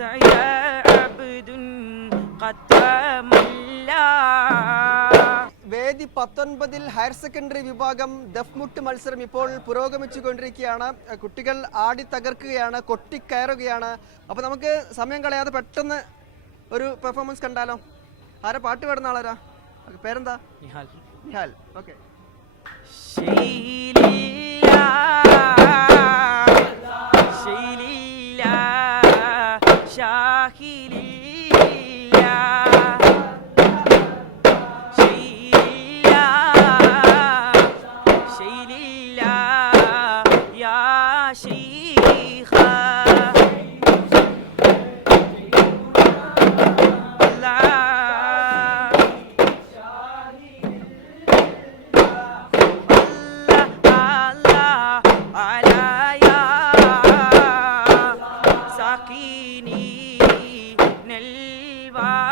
سعي عبد قد تملى. വേദി 19 higher secondary വിഭാഗം ദഫ്മുട്ട് മത്സരം ഇപ്പോൾ പുരോഗമിച്ചുകൊണ്ടിരിക്കുകയാണ്. കുട്ടികൾ ആടി തകർക്കുകയാണ്, കൊട്ടിക്കയറുകയാണ്. അപ്പോൾ നമുക്ക് സമയം കളയാതെ പെട്ടെന്ന് ഒരു പെർഫോമൻസ് കണ്ടാലോ? ആരാ പാട്ട് പാടുന്ന ആളാരാ? പേരെന്താ? നിഹാൽ. ഓക്കെ. Sakini Nelva